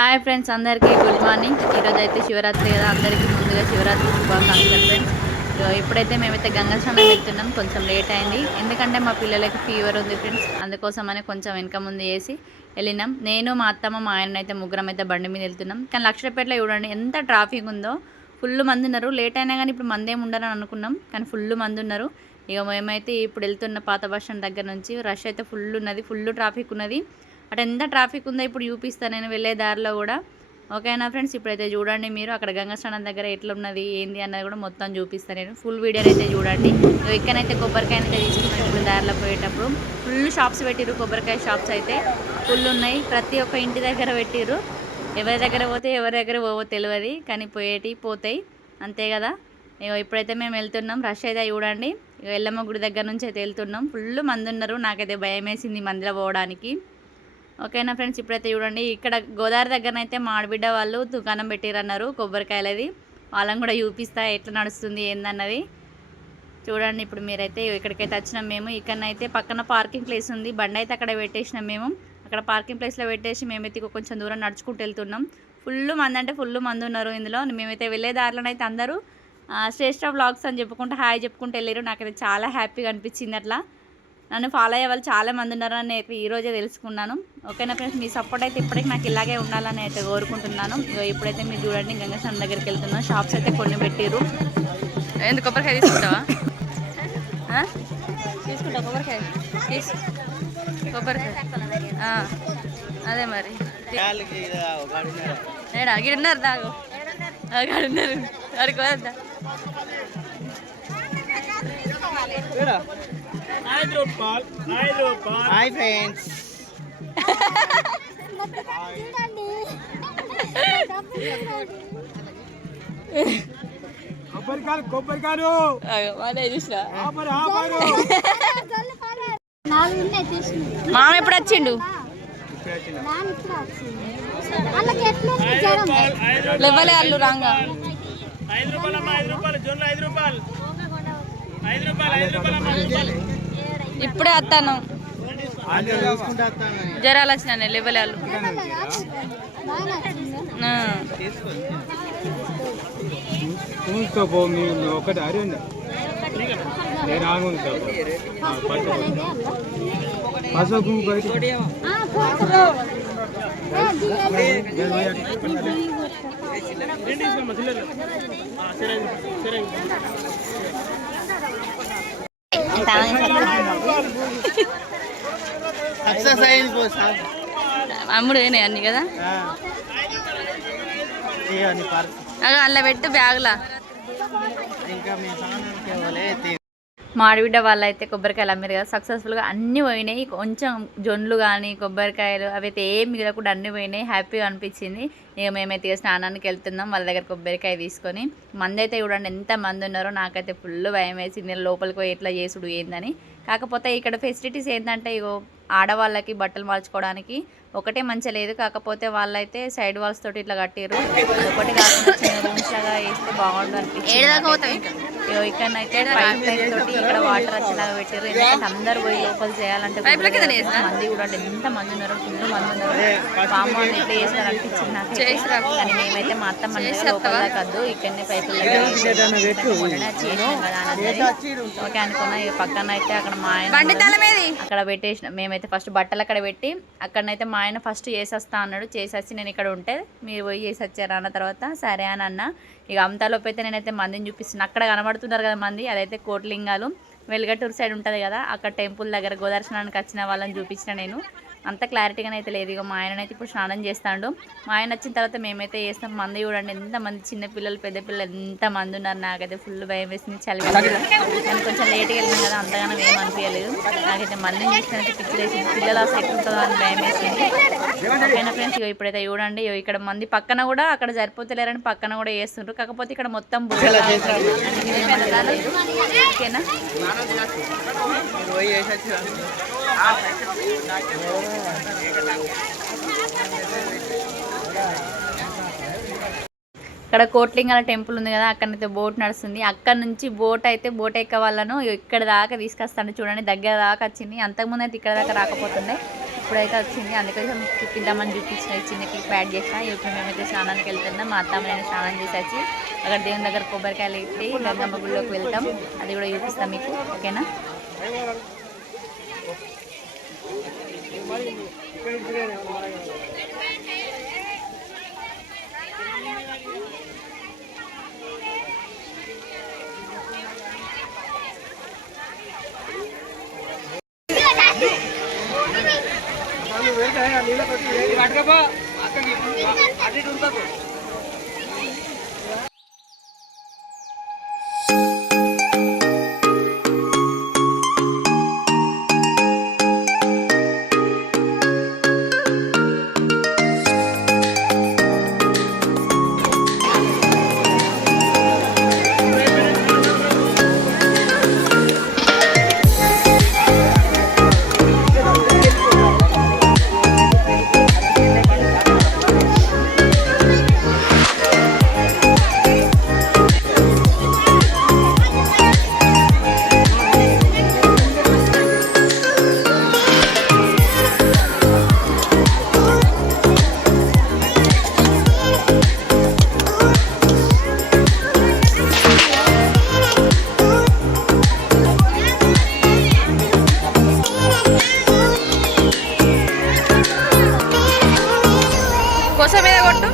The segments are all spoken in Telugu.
హాయ్ ఫ్రెండ్స్, అందరికీ గుడ్ మార్నింగ్. ఈరోజు అయితే శివరాత్రి కదా, అందరికీ ముందుగా శివరాత్రి శుభాకాంక్షలు ఫ్రెండ్స్. ఇప్పుడైతే మేమైతే గంగా స్నానం వెళ్తున్నాం. కొంచెం లేట్ అయింది, ఎందుకంటే మా పిల్లలకి ఫీవర్ ఉంది ఫ్రెండ్స్. అందుకోసమని కొంచెం వెనక ముందు వేసి వెళ్ళినాం. నేను, మా అత్తమ్మ, మా ఆయన అయితే ముగ్గురం అయితే బండి మీద వెళ్తున్నాం. కానీ లక్షపేటలో చూడండి ఎంత ట్రాఫిక్ ఉందో. ఫుల్ మంది ఉన్నారు. లేట్ అయినా కానీ ఇప్పుడు మంది ఏమి ఉండరని అనుకున్నాం, కానీ ఫుల్ మంది ఉన్నారు. ఇక మేమైతే ఇప్పుడు వెళ్తున్న పాత బస్ స్టాండ్ దగ్గర నుంచి రష్ అయితే ఫుల్ ఉన్నది, ఫుల్ ట్రాఫిక్ ఉన్నది. అటు ఎంత ట్రాఫిక్ ఉందో ఇప్పుడు చూపిస్తాను నేను వెళ్ళే దారిలో కూడా. ఓకేనా ఫ్రెండ్స్, ఇప్పుడైతే చూడండి మీరు అక్కడ గంగా స్నానం దగ్గర ఎట్లా ఉన్నది ఏంది అన్నది కూడా మొత్తం చూపిస్తాను నేను. ఫుల్ వీడియో అయితే చూడండి. ఇక్కడైతే కొబ్బరికాయ అయితే తీసుకున్నాను ఇప్పుడు దారిలో పోయేటప్పుడు. ఫుల్ షాప్స్ పెట్టిరు, కొబ్బరికాయ షాప్స్ అయితే ఫుల్ ఉన్నాయి. ప్రతి ఒక్క ఇంటి దగ్గర పెట్టిరు. ఎవరి దగ్గర పోతే ఎవరి దగ్గర పోవో తెలియదు, కానీ పోతాయి అంతే కదా. ఇప్పుడైతే మేము వెళ్తున్నాం. రష్ అయితే చూడండి. ఎల్లమ్మ గుడి దగ్గర నుంచి అయితే వెళ్తున్నాం. ఫుల్ మంది ఉన్నారు. నాకైతే భయం వేసింది మందిలో పోవడానికి. ఓకేనా ఫ్రెండ్స్, ఇప్పుడైతే చూడండి ఇక్కడ గోదావరి దగ్గరనైతే మాడబిడ్డ వాళ్ళు దుకాణం పెట్టిరన్నారు కొబ్బరికాయలది. వాళ్ళని కూడా చూపిస్తా ఎట్లా నడుస్తుంది ఏందన్నది చూడండి. ఇప్పుడు మీరైతే ఇక్కడికైతే వచ్చినాం మేము. ఇక్కడనైతే పక్కన పార్కింగ్ ప్లేస్ ఉంది, బండి అయితే అక్కడ పెట్టేసినాం మేము. అక్కడ పార్కింగ్ ప్లేస్లో పెట్టేసి మేమైతే కొంచెం దూరం నడుచుకుంటూ వెళ్తున్నాం. ఫుల్ మంది అంటే ఫుల్ మంది ఉన్నారు ఇందులో. మేమైతే వెళ్ళే దారిలోనైతే అందరూ శ్రేష్ఠ వ్లాగ్స్ అని చెప్పుకుంటూ హాయ్ చెప్పుకుంటూ వెళ్ళారు. నాకైతే చాలా హ్యాపీగా అనిపించింది. అట్లా నన్ను ఫాలో అయ్యే వాళ్ళు చాలా మంది ఉన్నారని నేను ఈరోజే తెలుసుకున్నాను. ఓకేనా ఫ్రెండ్స్, మీ సపోర్ట్ అయితే ఇప్పటికి నాకు ఇలాగే ఉండాలని అయితే కోరుకుంటున్నాను. ఇప్పుడైతే మీరు చూడండి గంగా స్నానం దగ్గరికి వెళ్తున్నాం. షాప్స్ అయితే కొన్ని పెట్టిరు. ఎందుకు కొబ్బరికాయ తీసుకుంటావా? తీసుకుంటావు కొబ్బరికాయ? కొబ్బరికాయ అదే మరి నేడా గిడున్నారు దాగు అడున్నారు అడిగి వద్దా. హాయ్ ఫ్రెండ్స్, కొబ్బరికాయలు మామ ఎప్పుడు వచ్చిండు? లెవ్వలే వాళ్ళు రాంగా. ఇప్పుడే వస్తాను, జ్వరాలు వచ్చినా లెవ్వలే వాళ్ళు. ఒకటి అరేండి పసుపు అమ్ముడు అయినాయి అన్ని కదా. అలా పెట్టు బ్యాగులా. మాడిబిడ్డ వాళ్ళు అయితే కొబ్బరికాయలు అమ్మారు కదా, సక్సెస్ఫుల్గా అన్నీ పోయినాయి. కొంచెం జొన్లు కానీ కొబ్బరికాయలు అవి అయితే ఏం మిగలకుండా అన్నీ పోయినాయి. హ్యాపీగా అనిపించింది. ఇక మేమైతే స్నానానికి వెళ్తున్నాం వాళ్ళ దగ్గర కొబ్బరికాయ తీసుకొని. మంది అయితే చూడండి ఎంత మంది ఉన్నారో. నాకైతే ఫుల్ భయం వేసింది లోపలికి పోయి ఎట్లా చేసుడు ఏందని. కాకపోతే ఇక్కడ ఫెసిలిటీస్ ఏంటంటే ఇగో ఆడవాళ్ళకి బట్టలు మార్చుకోవడానికి ఒకటే మంచిగా లేదు. కాకపోతే వాళ్ళైతే సైడ్ వాల్స్ తోటి ఇట్లా కట్టారు. ఒకటి కాకుండా చిన్న రూమ్స్ లాగా వేస్తే బాగుండు అనిపించింది. ఇక్కడనైతే పైప్ లైన్ తోటి ఇక్కడ వాటర్ వచ్చేలాగా పెట్టారు. ఎందుకంటే అందరు పోయి లోపల చేయాలంటే మంది కూడా ఎంత మంది ఉన్నారు, ఫుల్ మంది ఉన్నారు. ఫామ్ హౌస్ ఎట్లా చేసినారు అనిపించింది నాకు. కానీ మేమైతే మా అత్త మన లోపల కద్దు ఇక్కడనే పైపులు చేసినాం కదా అన్నది. ఓకే అనుకున్నా. ఇక పక్కన అయితే అక్కడ మా ఆయన అక్కడ పెట్టేసిన. మేమైతే ఫస్ట్ బట్టలు అక్కడ పెట్టి అక్కడనైతే మా ఆయన ఫస్ట్ చేసేస్తా అన్నాడు. చేసేసి నేను ఇక్కడ ఉంటే మీరు పోయి చేసి వచ్చారు అన్న తర్వాత సరే అని అన్న. ఇక అంతలోపు అయితే నేనైతే మందిని చూపిస్తున్నాను. అక్కడ కనబడుతున్నారు కదా మంది, అదైతే కోట్లింగాలు వెలుగటూరు సైడ్ ఉంటుంది కదా, అక్కడ టెంపుల్ దగ్గర గోదర్శనానికి వచ్చిన వాళ్ళని చూపించిన నేను. అంత క్లారిటీగానే అయితే లేదు. ఇక మా ఆయననైతే ఇప్పుడు స్నానం చేస్తాడు. మా ఆయన వచ్చిన తర్వాత మేమైతే చేస్తాం. మంది చూడండి ఎంతమంది, చిన్నపిల్లలు పెద్ద పిల్లలు ఎంతమంది ఉన్నారు. నాకైతే ఫుల్ భయం వేసింది, చలి కానీ కొంచెం లేట్గా వెళ్ళింది కదా, అంతగానో ఏం అనిపించలేదు. నాకైతే మందిని చూసినట్టు పిచ్చి వేసింది. పిల్లలు అసలు ఎట్లుంటుందో అని భయం వేసింది. ఓకేనా ఫ్రెండ్స్, ఇప్పుడైతే చూడండి ఇక్కడ మంది పక్కన కూడా అక్కడ సరిపోతలేరని పక్కన కూడా చేస్తుండ్రు. కాకపోతే ఇక్కడ మొత్తం ఓకేనా. ఇక్కడ కోట్లింగాల టెంపుల్ ఉంది కదా, అక్కడైతే బోట్ నడుస్తుంది. అక్కడ నుంచి బోట్ ఎక్క వాళ్ళను ఇక్కడ దాకా తీసుకొస్తాను చూడండి. దగ్గర దాకా వచ్చింది. అంతకుముందు అయితే ఇక్కడ దాకా రాకపోతుండే, ఇప్పుడైతే వచ్చింది, అందుకోసం చూపిద్దామని చూపించిన చిన్న క్లిప్ యాడ్ చేసిన. ఇప్పుడు మేమైతే స్నానానికి వెళ్తున్నాం. మా అత్తమ్మ నేను స్నానం చేసి వచ్చి అక్కడ దేవుని దగ్గర కొబ్బరికాయలు ఎత్తి గంగమ్మ గుడిలోకి వెళ్తాం. అది కూడా చూపిస్తాం మీకు, ఓకేనా? కోస మీద కొట్టు.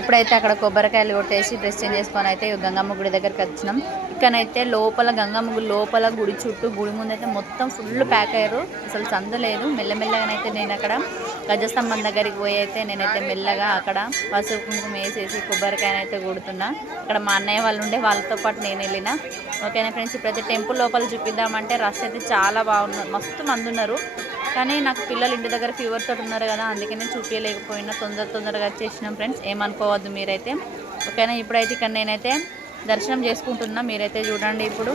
ఇప్పుడైతే అక్కడ కొబ్బరికాయలు కొట్టేసి డ్రెస్ చేంజ్ చేసుకొని అయితే గంగమ్మ గుడి దగ్గరికి వచ్చినాం. ఇక్కడైతే లోపల గంగమ్మ గుడి లోపల గుడి చుట్టూ గుడి ముందు అయితే మొత్తం ఫుల్ ప్యాక్ అయ్యారు, అసలు సందు లేదు. మెల్లమెల్లగానైతే నేను అక్కడ గజస్తంభం దగ్గరికి పోయి అయితే నేనైతే మెల్లగా అక్కడ పసుపు కుంకుమ వేసేసి కొబ్బరికాయనైతే కొడుతున్నా. అక్కడ మా అన్నయ్య వాళ్ళు ఉండే, వాళ్ళతో పాటు నేను వెళ్ళిన. ఓకేనా ఫ్రెండ్స్, ఇప్పుడైతే టెంపుల్ లోపల చూపిద్దామంటే రష్ అయితే చాలా బాగున్నారు, మస్తు మంది ఉన్నారు. కానీ నాకు పిల్లలు ఇంటి దగ్గర ఫీవర్ తోటి ఉన్నారు కదా, అందుకనే చూపించలేకపోయినా. తొందరగా వచ్చేసినాం ఫ్రెండ్స్, ఏమనుకోవద్దు మీరైతే, ఓకేనా? ఇప్పుడైతే ఇక్కడ నేనైతే దర్శనం చేసుకుంటున్నా, మీరైతే చూడండి ఇప్పుడు.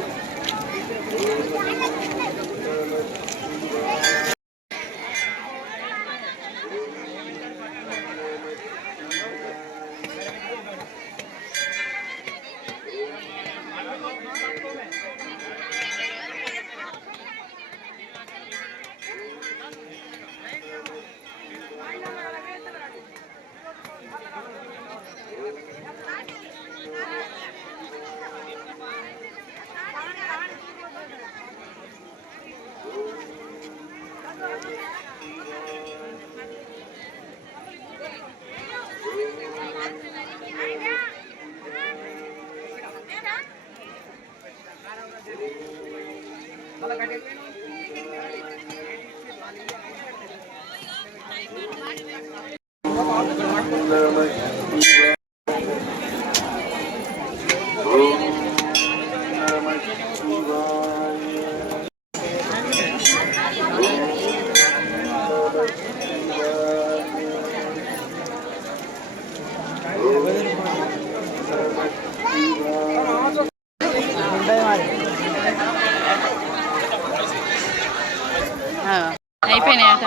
అయిపోయినాయట.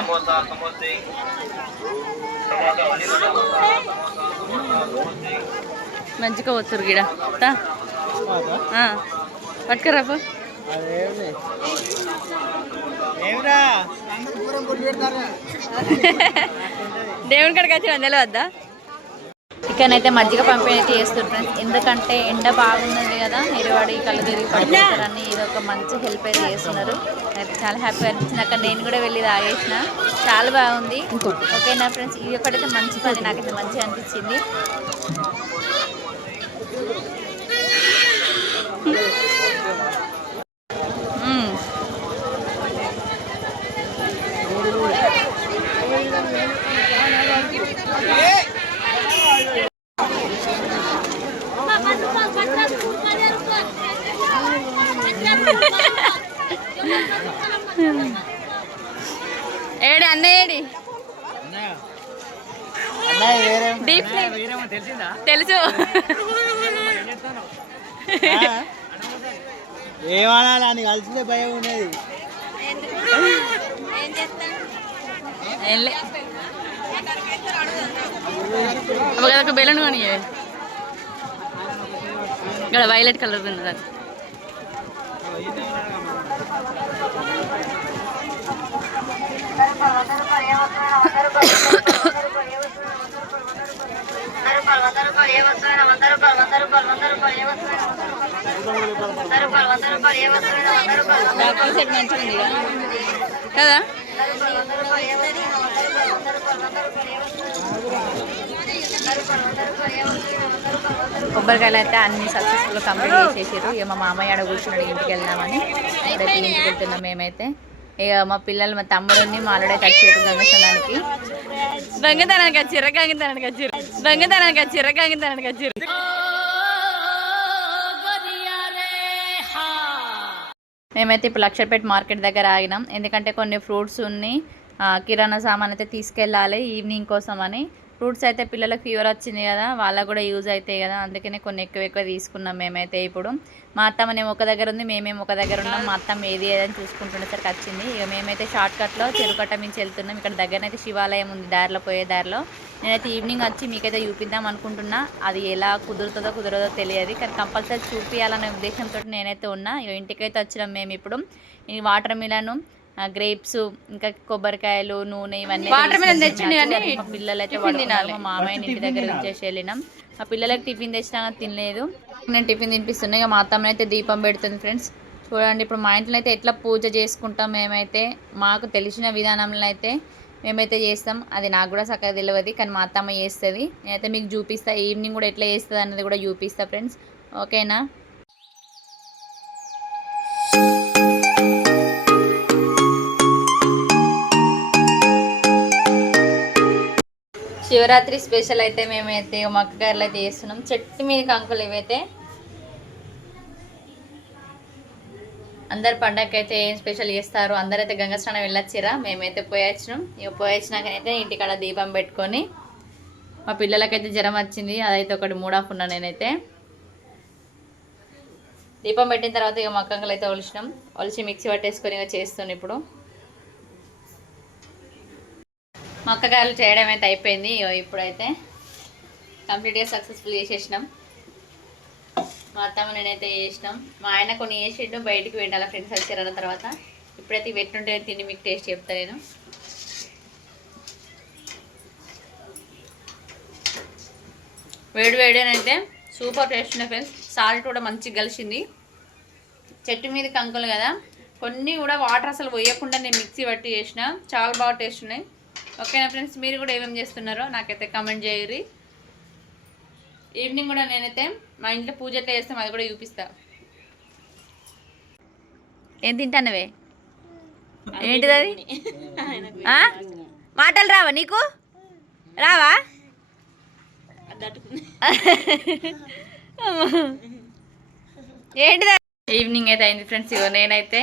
మంచిగా వచ్చారు గిడ పట్టుకురాపు. దేవుని కాడికి వచ్చి వందలు వద్దా? ఇక్కడనైతే మజ్జిగ పంపిణీ చేస్తారు ఫ్రెండ్స్, ఎందుకంటే ఎండ బాగున్నది కదా, నిలబడి కళ్ళు తిరిగి పడుతుంటారని ఇది ఒక మంచి హెల్ప్ అయితే చేస్తున్నారు. అయితే చాలా హ్యాపీగా అనిపించింది. అక్కడ నేను కూడా వెళ్ళి తాగేసిన, చాలా బాగుంది. ఓకేనా ఫ్రెండ్స్, ఇది ఒకటైతే మంచి పని, నాకైతే మంచిగా అనిపించింది. ఏడి అన్నయ్యేడి డీప్ ఫ్రై తెలుసు. ఏమనాలి అని కలిసితే భయం ఉండేది. ఒక బెలూన్ కొని ఇక్కడ వైలెట్ కలర్ ఉంది దాన్ని. సెట్ మంచిగా ఉంది కదా. కొబ్బరికాయలు అయితే అన్ని సక్సెస్ఫుల్ కంప్లీట్ చేసేసారు. ఇక మా మామయ్య ఆడ కూర్చున్నాడు ఇంటికి వెళ్దామని. ఇప్పుడైతే ఇంటికి వెళ్తున్నాం మేమైతే. ఇక మా పిల్లలు మా తమ్ముడిని మా ఆల్రెడీ వచ్చారు గంగస్నానానికి. దొంగతనానికి వచ్చారు దొంగతనానికి వచ్చారు. మేమైతే ఇప్పుడు లక్షపేట మార్కెట్ దగ్గర ఆగినాం. ఎందుకంటే కొన్ని ఫ్రూట్స్ ఉన్నాయి, కిరాణా సామాన్ అయితే తీసుకెళ్ళాలి ఈవినింగ్ కోసం అని. ఫ్రూట్స్ అయితే పిల్లలకు ఫీవర్ వచ్చింది కదా, వాళ్ళకు కూడా యూజ్ అవుతాయి కదా, అందుకనే కొన్ని ఎక్కువ తీసుకున్నాం మేమైతే. ఇప్పుడు మా అత్తమ్మనేమో ఒక దగ్గర ఉంది, మేమేమో ఒక దగ్గర ఉన్నాం. మా అత్తమ్మ ఏది ఏదని చూసుకుంటుండేసరికి వచ్చింది. ఇక మేమైతే షార్ట్ కట్లో చెరుకట్ట మించి వెళ్తున్నాం. ఇక్కడ దగ్గరనైతే శివాలయం ఉంది దారిలో, పోయే దారిలో. నేనైతే ఈవినింగ్ వచ్చి మీకైతే చూపిద్దాం అనుకుంటున్నా. అది ఎలా కుదురుతుందో కుదరదో తెలియదు, కానీ కంపల్సరీ చూపించాలనే ఉద్దేశంతో నేనైతే ఉన్నా. ఇక ఇంటికైతే వచ్చినాం మేము. ఇప్పుడు ఈ వాటర్ మిలను, గ్రేప్స్, ఇంకా కొబ్బరికాయలు, నూనె, ఇవన్నీ పిల్లలు అయితే మా మామయ్య ఇంటి దగ్గర వచ్చేసి వెళ్ళినాం. ఆ పిల్లలకి టిఫిన్ తెచ్చినా తినలేదు, నేను టిఫిన్ తినిపిస్తున్నా. ఇక మా అత్తమ్మ అయితే దీపం పెడుతుంది ఫ్రెండ్స్. చూడండి ఇప్పుడు మా ఇంట్లో అయితే ఎట్లా పూజ చేసుకుంటాం మేమైతే, మాకు తెలిసిన విధానంలో అయితే మేమైతే చేస్తాం. అది నాకు కూడా చక్కగా తెలియదు, కానీ మా అత్తమ్మ చేస్తుంది. నేనైతే మీకు చూపిస్తా, ఈవినింగ్ కూడా ఎట్లా చేస్తుంది అన్నది కూడా చూపిస్తా ఫ్రెండ్స్. ఓకేనా. శివరాత్రి స్పెషల్ అయితే మేమైతే మక్కగారులు అయితే చేస్తున్నాం. చెట్టు మీద కంకులు ఇవైతే అందరు పండగకి అయితే ఏం స్పెషల్ చేస్తారు, అందరైతే గంగా స్నానం వెళ్ళొచ్చిరా. మేమైతే పోయొచ్చినాం. ఇక పోయొచ్చినాకనైతే ఇంటికాడ దీపం పెట్టుకొని, మా పిల్లలకైతే జ్వరం వచ్చింది, అదైతే ఒకటి మూడాఫ్ ఉన్నా. నేనైతే దీపం పెట్టిన తర్వాత ఇక మక్కంకులు అయితే ఒలిచి మిక్సీ పట్టేసుకొని ఇక చేస్తున్నాం. ఇప్పుడు మక్కగాయలు చేయడం అయితే అయిపోయింది. ఇప్పుడైతే కంప్లీట్గా సక్సెస్ఫుల్ చేసేసినాం. మా అత్తమ్మ నేనైతే చేసినాం. మా ఆయన కొన్ని వేసిండు, బయటికి వెళ్ళాలి ఫ్రెండ్స్ వచ్చారన్న తర్వాత. ఇప్పుడైతే పెట్టుంటే తిని మీకు టేస్ట్ చెప్తా నేను. వేడి అయితే సూపర్ టేస్ట్ ఉన్నాయి ఫ్రెండ్స్. సాల్ట్ కూడా మంచిగా కలిసింది. చెట్టు మీద కంకులు కదా, కొన్ని కూడా వాటర్ అసలు పోయకుండా నేను మిక్సీ పట్టి చేసిన, చాలా బాగా టేస్ట్ ఉన్నాయి. ఓకేనా ఫ్రెండ్స్, మీరు కూడా ఏమేమి చేస్తున్నారో నాకైతే కామెంట్ చేయరు. ఈవినింగ్ కూడా నేనైతే మా ఇంట్లో పూజ ఎట్లా చేస్తాం అది కూడా చూపిస్తా. ఏం తింటానవే, ఏంటిది అది? మాటలు రావా నీకు? రావా? ఏంటిది? ఈవినింగ్ అయితే అయింది ఫ్రెండ్స్. ఇక నేనైతే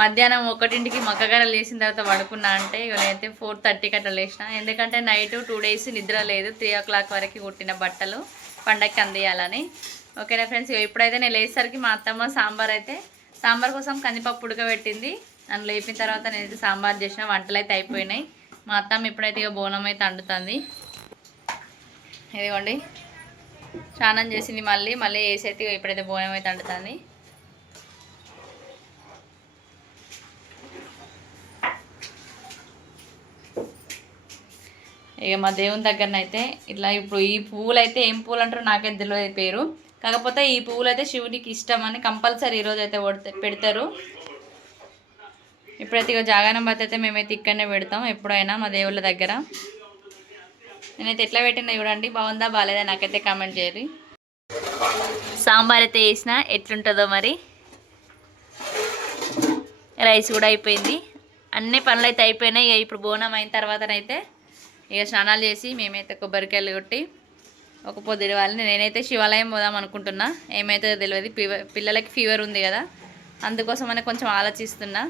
మధ్యాహ్నం 1ంటికి మక్కగారలు లేచిన తర్వాత పడుకున్నా. అంటే ఇక నేనైతే 4:30కి అట్లా లేచిన. ఎందుకంటే నైట్ 2 days నిద్ర లేదు, 3 o'clock వరకు కుట్టిన బట్టలు పండగకి అందియాలని. ఓకేనా ఫ్రెండ్స్, ఇప్పుడైతే నేను లేచేసరికి మా అత్తమ్మ సాంబార్ కోసం కందిపప్పు ఉడకబెట్టింది. నన్ను లేపిన తర్వాత నేనైతే సాంబార్ చేసిన. వంటలు అయితే అయిపోయినాయి. మా అత్తమ్మ ఇప్పుడైతే ఇక బోనం అయితే వండుతుంది. ఇదిగోండి స్నానం చేసింది, మళ్ళీ వేసి అయితే ఇప్పుడైతే బోనం అయితే వండుతుంది. ఇక మా దేవుని దగ్గరనైతే ఇట్లా ఇప్పుడు ఈ పువ్వులు అయితే ఏం పువ్వులు అంటారో నాకైతే తెలియదు పేరు, కాకపోతే ఈ పువ్వులు అయితే శివుడికి ఇష్టం అని కంపల్సరీ ఈరోజు అయితే పెడతారు. ఇప్పుడైతే ఇక జాగారం బతి అయితే మేమైతే ఇక్కడనే పెడతాం ఎప్పుడైనా మా దేవుళ్ళ దగ్గర. నేనైతే ఎట్లా పెట్టినా చూడండి, బాగుందా బాగాలేదా నాకైతే కామెంట్ చేయరు. సాంబార్ అయితే వేసిన ఎట్లుంటుందో మరి. రైస్ కూడా అయిపోయింది, అన్ని పనులు అయితే అయిపోయినాయి. ఇక ఇప్పుడు బోనం అయిన తర్వాతనైతే ఇక స్నానాలు చేసి మేమైతే కొబ్బరికాయలు కొట్టి ఒక పొద్దు ఇవ్వాలి. నేనైతే శివాలయం పోదాం అనుకుంటున్నా, ఏమైతే తెలియదు. పిల్లలకి ఫీవర్ ఉంది కదా, అందుకోసమనే కొంచెం ఆలోచిస్తున్నా.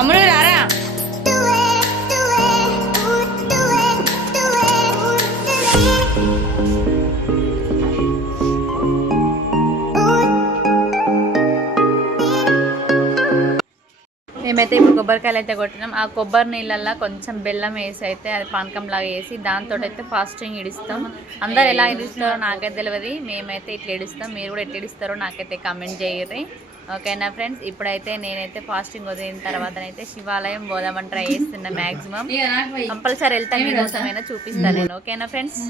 అమ్ముడు రారా. మేమైతే ఇప్పుడు కొబ్బరికాయలు అయితే కొట్టినాం. ఆ కొబ్బరి నీళ్ళల్లో కొంచెం బెల్లం వేసి అయితే అది పానకంలాగా వేసి దాంతో అయితే ఫాస్టింగ్ ఇడిస్తాం. అందరు ఎలా ఇడిస్తారో నాకైతే తెలియదు, మేమైతే ఇట్లా ఇడిస్తాం. మీరు కూడా ఎట్లా ఇడిస్తారో నాకైతే కామెంట్ చేయరు. ఓకేనా ఫ్రెండ్స్, ఇప్పుడైతే నేనైతే ఫాస్టింగ్ వదిలిన తర్వాతనైతే శివాలయం పోదామని ట్రై చేస్తున్నా. మ్యాక్సిమం కంపల్సరీ వెళ్తాను, మీకోసమైనా చూపిస్తాను నేను. ఓకేనా ఫ్రెండ్స్.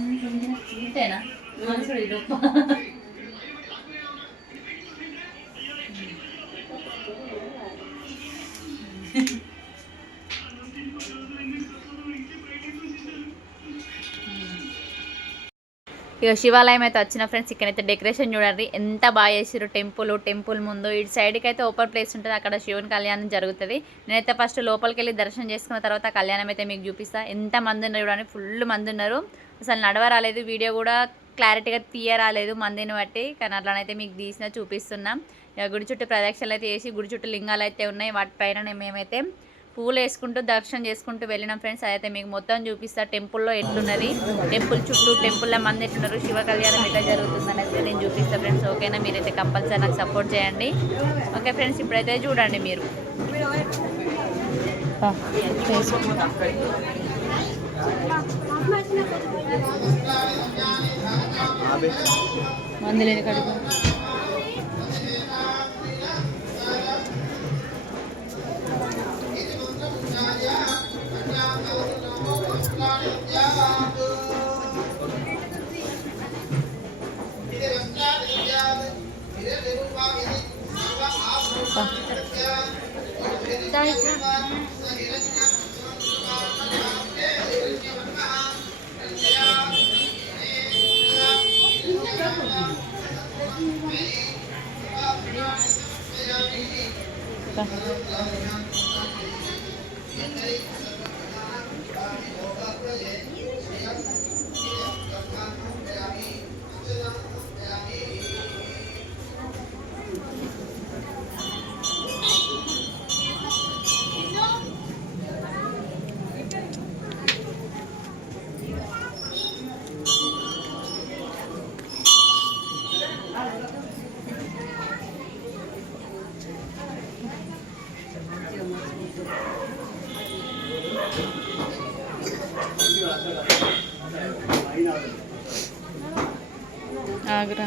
ఇక శివాలయం అయితే వచ్చిన ఫ్రెండ్స్. ఇక్కడైతే డెకరేషన్ చూడండి ఎంత బాగా చేసారు. టెంపుల్ ముందు ఇటు సైడ్కి అయితే ఓపెన్ ప్లేస్ ఉంటుంది, అక్కడ శివుని కళ్యాణం జరుగుతుంది. నేనైతే ఫస్ట్ లోపలికి వెళ్ళి దర్శనం చేసుకున్న తర్వాత కళ్యాణం అయితే మీకు చూపిస్తాను. ఎంత మంది ఉన్నారు చూడండి, ఫుల్ మంది ఉన్నారు. అసలు నడవ రాలేదు, వీడియో కూడా క్లారిటీగా తీయరాలేదు మందిని బట్టి, కానీ అట్లానైతే మీకు తీసిన చూపిస్తున్నాం. ఇక గుడి చుట్టూ ప్రదక్షిణలు అయితే వేసి గుడి చుట్టూ లింగాలు అయితే ఉన్నాయి, వాటిపైన మేమైతే పూలు వేసుకుంటూ దర్శనం చేసుకుంటూ వెళ్ళినాం ఫ్రెండ్స్. అదైతే మీకు మొత్తం చూపిస్తా టెంపుల్లో ఎట్లున్నది, టెంపుల్ చుట్టూ టెంపుల్లో మంది ఎట్లున్నారు, శివ కళ్యాణం ఎట్లా జరుగుతుందని అయితే నేను చూపిస్తాను ఫ్రెండ్స్. ఓకేనా, మీరైతే కంపల్సరీ నాకు సపోర్ట్ చేయండి. ఓకే ఫ్రెండ్స్, ఇప్పుడైతే చూడండి మీరు. మంది లేదు కడుగు. ఆగ్రా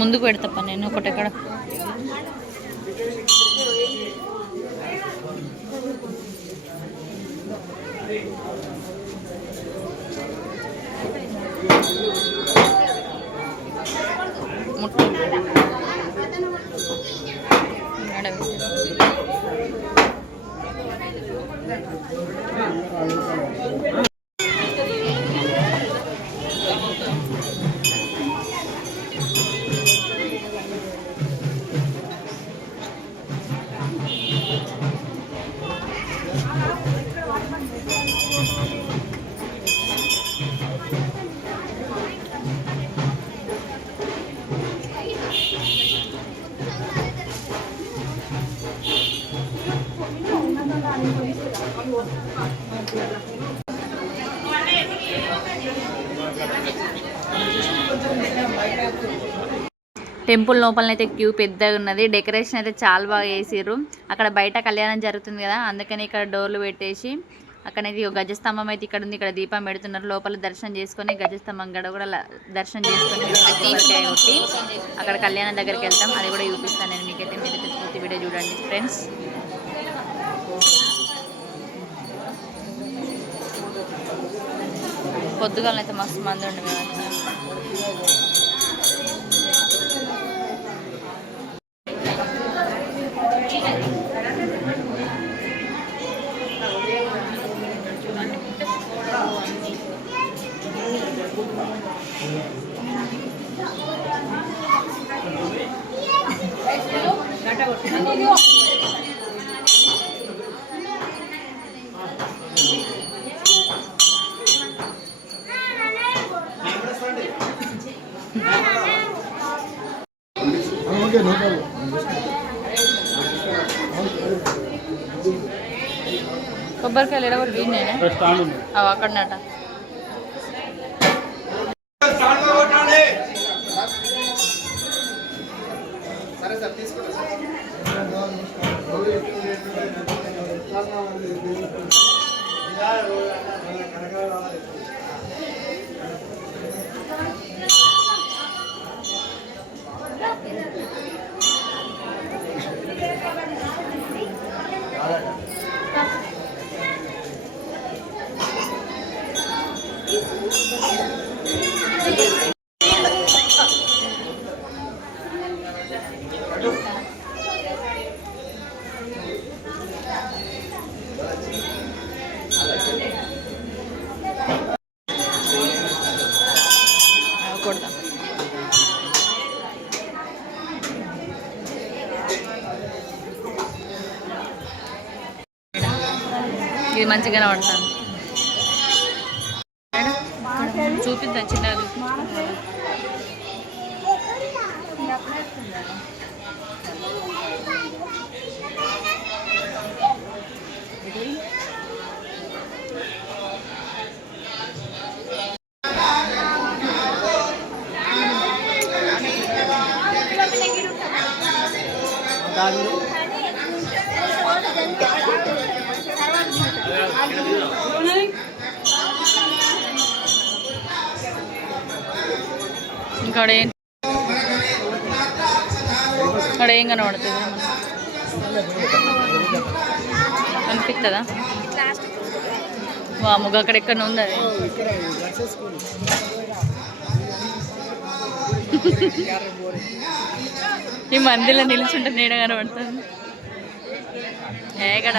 ముందుకు పెడతా నేను ఒకటి ఎక్కడ టెంపుల్ లోపలనైతే క్యూ పెద్దగా ఉన్నది. డెకరేషన్ అయితే చాలా బాగా చేసిర్రు. అక్కడ బయట కళ్యాణం జరుగుతుంది కదా, అందుకని ఇక్కడ డోర్లు పెట్టేసి అక్కడైతే గజస్తంభం అయితే ఇక్కడ ఉంది, ఇక్కడ దీపం పెడుతున్నారు. లోపల దర్శనం చేసుకొని గజస్తంభం గడ కూడా దర్శనం చేసుకొని కొబ్బరికాయ కొట్టి అక్కడ కళ్యాణం దగ్గరికి వెళ్తాం. అది కూడా చూపిస్తాను నేను మీకైతే. మీరైతే పూర్తి వీడియో చూడండి ఫ్రెండ్స్. పొద్దుగాలైతే మస్తు మంది ఉండి మేము కొబ్బరికాయలు ఎడగొట్టు వీడినేనా అవి అక్కడనట కొడదాం. ఇది మంచిగానే పడతాను చూపిద్దాం చిన్నగా ఇక్కడ ఏం కనబడుతుంది అనిపిస్తుందా వాముగా అక్కడెక్కడ ఉంది అది ఈ మందిలో నిలుచుంటే నీడ కనబడుతుంది ఇక్కడ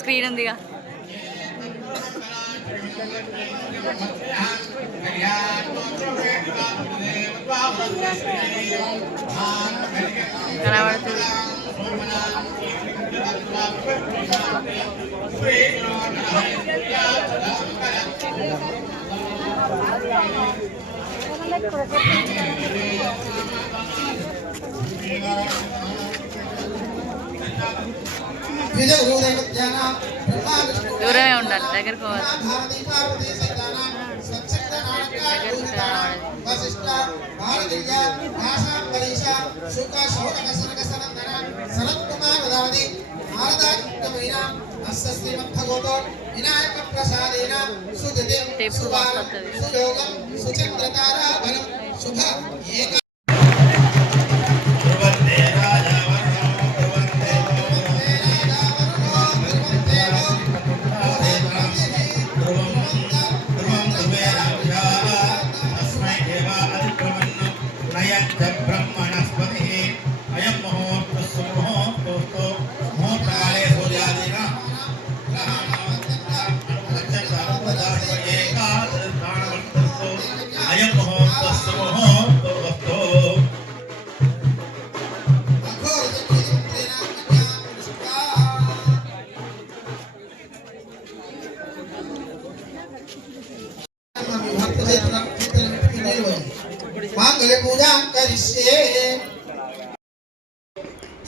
స్క్రీన్ ఉందిగా కనబడుతుంది దూరమే ఉండాలి దగ్గరకు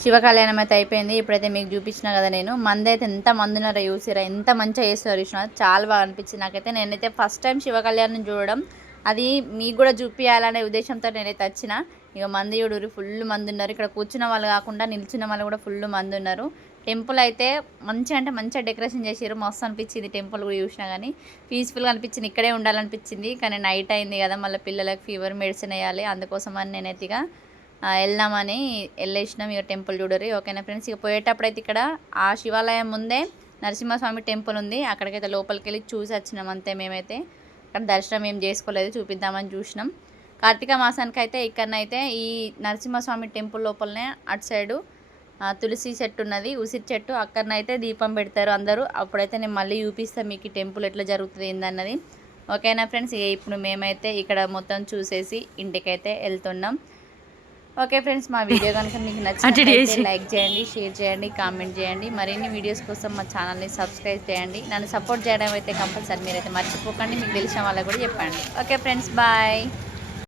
శివ కళ్యాణం అయితే అయిపోయింది. ఇప్పుడైతే మీకు చూపించిన కదా నేను మంది అయితే ఎంత మంది ఉన్నారో చూసిరా, ఎంత మంచిగా చేస్తారు చూసిన, చాలా బాగా అనిపించింది నాకైతే. నేనైతే ఫస్ట్ టైం శివ కళ్యాణం చూడడం, అది మీకు కూడా చూపించాలనే ఉద్దేశంతో నేనైతే వచ్చిన. ఇక మంది చూడు ఫుల్ మంది ఉన్నారు. ఇక్కడ కూర్చున్న వాళ్ళు కాకుండా నిల్చున్న వాళ్ళు కూడా ఫుల్ మంది ఉన్నారు. టెంపుల్ అయితే మంచిగా అంటే మంచిగా డెకరేషన్ చేసారు, మస్తు అనిపించింది. టెంపుల్ కూడా చూసినా కానీ పీస్ఫుల్గా అనిపించింది, ఇక్కడే ఉండాలనిపించింది. కానీ నైట్ అయింది కదా, మళ్ళీ పిల్లలకు ఫీవర్ మెడిసిన్ వేయాలి, అందుకోసమని నేనైతే ఇక వెళ్దామని వెళ్ళేసినాం. ఇక టెంపుల్ చూడరు. ఓకేనా ఫ్రెండ్స్, ఇక పోయేటప్పుడు అయితే ఇక్కడ ఆ శివాలయం ముందే నరసింహస్వామి టెంపుల్ ఉంది, అక్కడికైతే లోపలికి వెళ్ళి చూసి వచ్చినాం అంతే. మేమైతే అక్కడ దర్శనం ఏం చేసుకోలేదు, చూపిద్దామని చూసినాం. కార్తీక మాసానికి అయితే ఇక్కడనైతే ఈ నరసింహస్వామి టెంపుల్ లోపలనే అటు సైడు తులసి చెట్టు ఉన్నది, ఉసిరి చెట్టు, అక్కడనైతే దీపం పెడతారు అందరూ. అప్పుడైతే నేను మళ్ళీ చూపిస్తాను మీకు ఈ టెంపుల్ ఎట్లా జరుగుతుంది ఏందన్నది. ఓకేనా ఫ్రెండ్స్, ఇప్పుడు మేమైతే ఇక్కడ మొత్తం చూసేసి ఇంటికైతే వెళ్తున్నాం. ఓకే ఫ్రెండ్స్, మా వీడియో కనుక మీకు నచ్చినట్లయితే లైక్ చేయండి, షేర్ చేయండి, కామెంట్ చేయండి. మరిన్ని వీడియోస్ కోసం మా ఛానల్ని సబ్స్క్రైబ్ చేయండి. నన్ను సపోర్ట్ చేయడం అయితే కంపల్సరీ మీరైతే మర్చిపోకండి. మీకు తెలిసిన వాళ్ళకి కూడా చెప్పండి. Okay friends, bye.